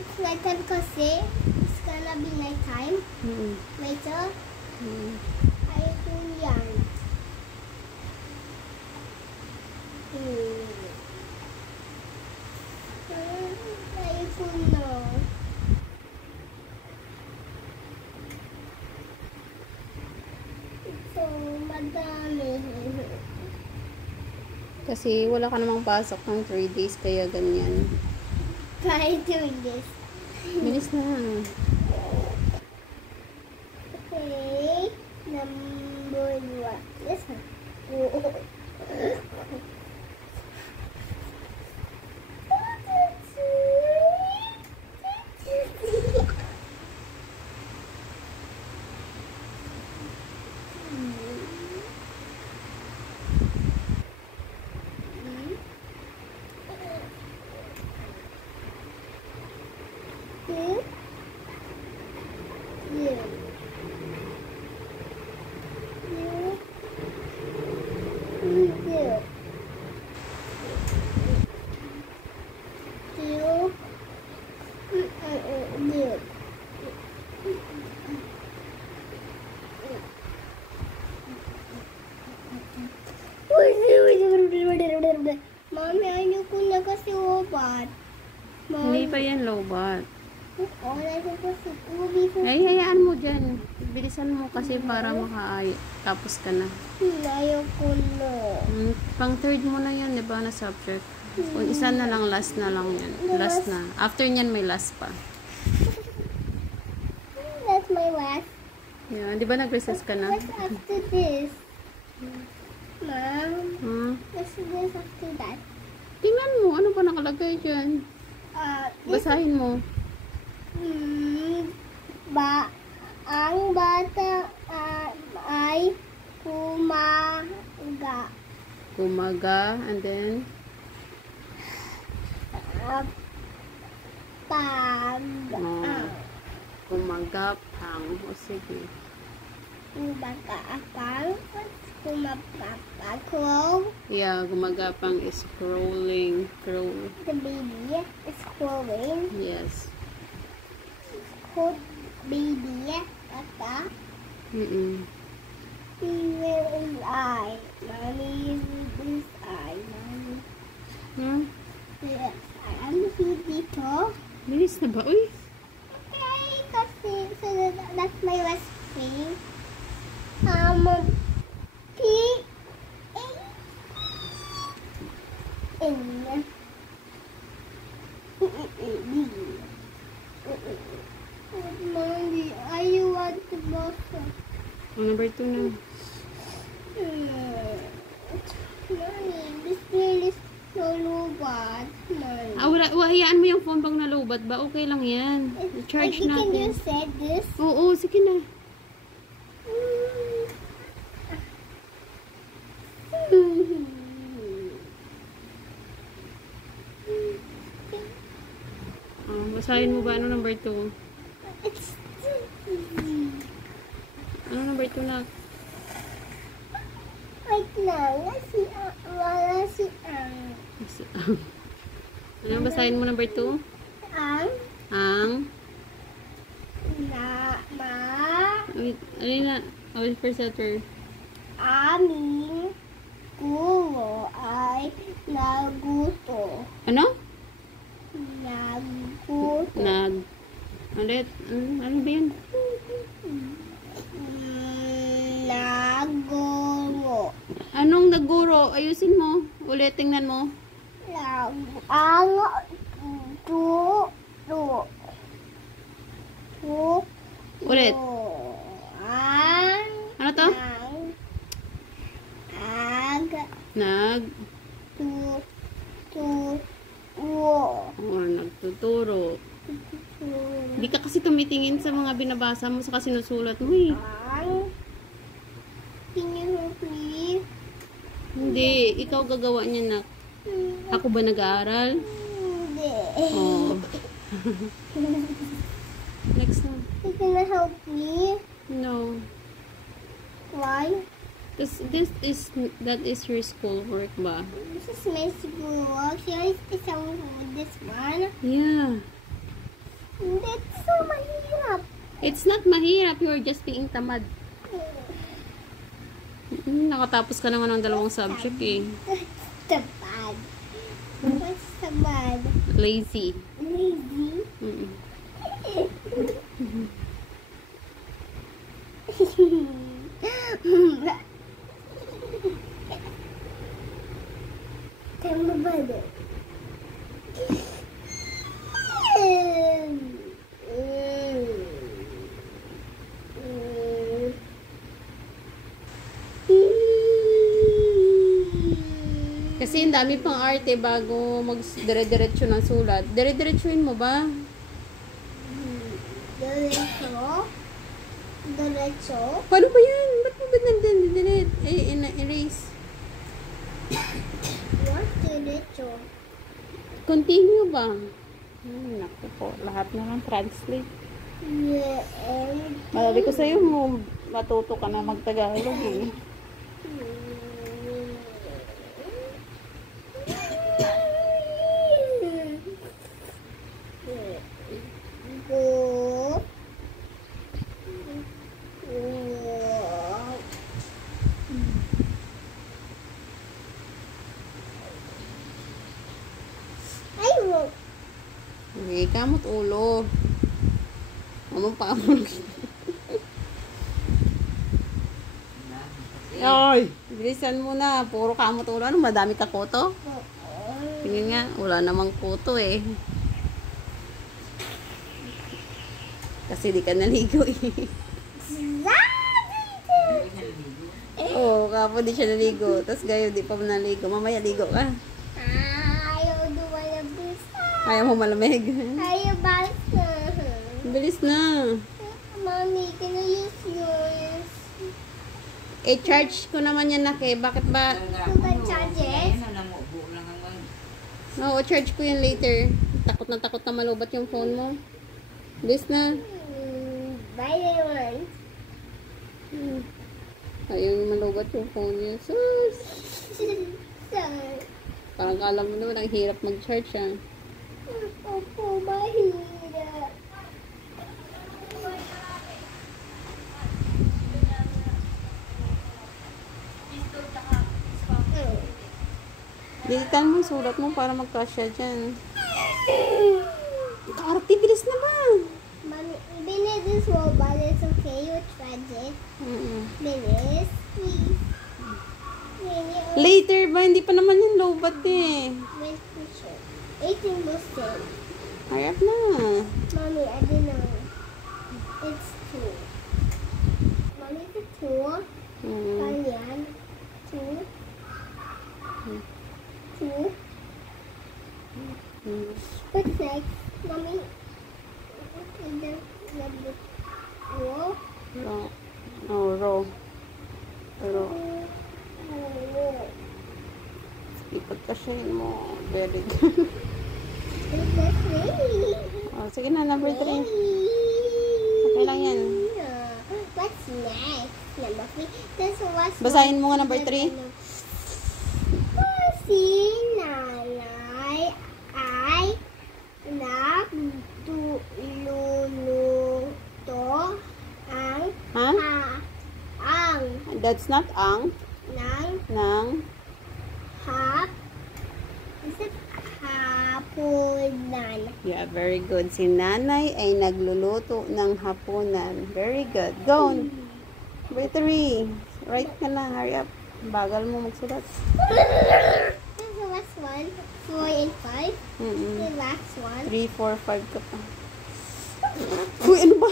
It's nighttime kasi. It's gonna be nighttime. Later. Ayun yan. Ayun na. So, madami. Kasi wala ka namang pasok ng 3 days, kaya ganyan. Try doing this. Bilis na. Okay. Number 1. This one. Mami, ayoko na kasi obat. Hindi pa yan lobat. Ayoko Ay, hayaan mo dyan. Bilisan mo kasi para tapos ka na. na. Pang third mo na yan, di ba, na subject? Kung isa na lang, last na lang yan. Last na. After nyan, may last pa. That's my last. Yeah, di ba nag-recess ka na? What's after this? Mom, what's this after that? Tingnan mo, ano pa nakalagay dyan? Basahin mo. Ang bata ay kumaga. Kumaga, and then? Kumagapang. O sige. Kumagapang. Kumapapakrow. Yeah, gumagapang is crawling. Crow. The baby is crawling. Yes. Called baby. Tata. Where is I? Mommy, is I? Mommy. Yes, I am dito. Bilis na ba? Uy! Okay, kasi, so that's my last thing. P, A, N, D. Mommy, I want to basa. Number 2 na. Mommy, this girl is so lubat. Hayaan mo yung phone pang nalubat ba? Okay lang yan. Charge Can natin. you set this? Oo, sige na. Basahin mo ba? Ano number 2? Ano number 2 na? Wait lang. Wala si Ano basahin mo number 2? Ang Alina, first letter. Aming guro ay naguto. Ano? Naguto. Ulit. Ano ba yun? Naguro. Anong naguro? Ayusin mo. Ulit, tingnan mo. Ang Ulit. Ano to? Nagtuturo. Hindi ka kasi tumitingin sa mga binabasa mo sa sinusulat mo eh. Can you help me? Hindi, ikaw gagawa niya na. Ako ba nag-aaral? Hindi. Oh. Next na. You gonna help me? No. Why? That is your school work ba? This is my school work. Should I start with this one? Yeah. It's so mahirap. It's not mahirap. You're just being tamad. Nakatapos ka naman ng dalawang subject eh. Tamad. What's tamad? Lazy. Lazy? Mm-mm. Tamad. Kasi ang dami pang arte bago mag-dire-diretso ng sulat. Dire-diretsuin mo ba? Diretso? Diretso? Paano ba yan? Ba't mo ba erase? What diretso? Continue ba? Naku po. Lahat na lang translate. Yeah, and... Malabi ko sa'yo mo matuto ka na mag-Tagalog eh. Go. Ay, wrong. Okay, kamot ulo. Mamang pakamot. Ay! Bilisan mo na. Puro kamot ulo. Ano, madami ka koto? Tingin nga, wala namang koto eh. Kasi di ka naligo eh. Oo, kapo di siya naligo. Tapos gayo, di pa naligo. Mamaya ligo ka. Ayaw duwa na bisa. Ayaw mo malamig. Ayaw basa. Bilis na. Mommy, can I use yours? Eh, charge ko naman yan, Nak eh. Bakit ba? Two charges? Oo, charge ko yan later. Takot na malubat yung phone mo. Bilis na. Buy the one. Ayaw malubat yung phone niya. Sus! Sorry. Parang kala mo naman, ang hirap mag-charge ah. Opo, mahirap. Dilitan mo yung sulat mo para magkasya dyan. Arte, bilis na ba? Mommy, bilis this one, but it's okay. You tried it. Bilis, please. Later ba? Hindi pa naman yung lobat eh. Wait, picture. 18%. Harap na. Mommy, I don't know. It's 2. Mommy, it's 2. Kalian. 2. 2. What's next? Mommy, the row? Oh, row. Row. Ipagkasyahin mo. Very good. It's the 3. Oh, sige na, number 3. Okay lang yan. What's next? Number 3. This was Basahin mo nga number 3. Si nanay ay nagluluto ang Ha? ang That's not ang. ng Ng. is it hapunan. Yeah, very good. Si nanay ay nagluluto ng hapunan. Very good. Go. Number 3. Write ka na. Hurry up. Bagal mo magsulat. This is the last one. 4 and 5. The last one. 3, 4, 5 ka pa. Uy, ano ba?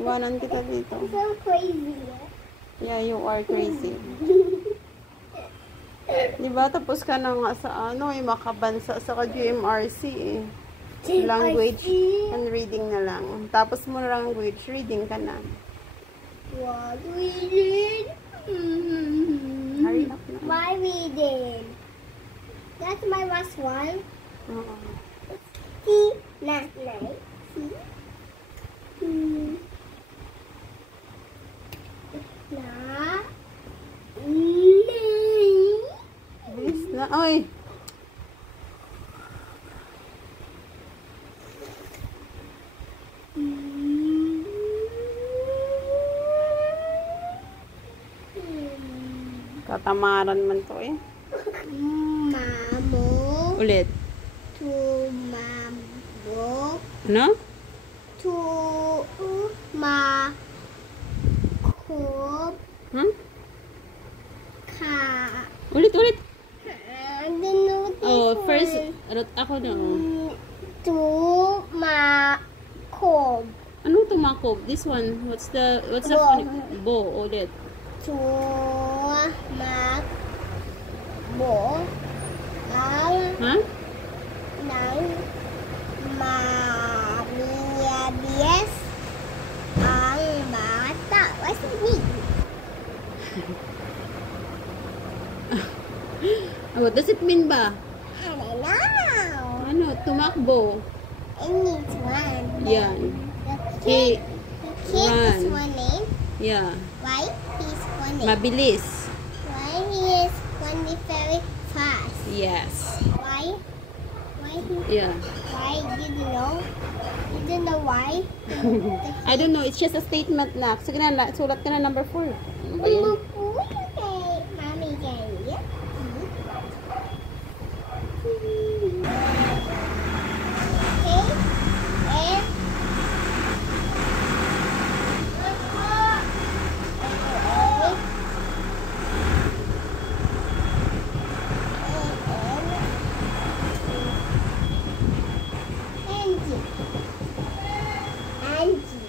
Iwanan kita dito. So crazy. Yeah, you are crazy. Diba, tapos ka na nga sa ano, makabansa sa GMRC eh. Language and reading na lang. Tapos mo na language, reading ka na. What reading? Hurry up na. My reading. That's my last one. Oo. See, nanay. See? Na. Bilis na. Oy! Tatamaran man to eh. Mamo. Ulit. Tumabo. Ano? Tumakop. Huh? Ka. Ulit, ulit. I don't know this Oh, first, one. ako na. Tumakop. Ano tumakob? This one. What's the Bo. phonic? Bo. Ulit. Tumakbo. Ha? Ng mabilis ang bata. What's it mean? What does it mean ba? I don't know. Ano? Tumakbo. It needs one. Yan. The kid is Run. running. Yeah. Why he's running? Mabilis. Why he is running very fast? Yes. Why? Yeah. Why? Did you know? You don't know why? I don't know. It's just a statement na. Sige na, sulat ka na number 4. Ano ba yun? Okay, mommy can you? Okay, and Angie.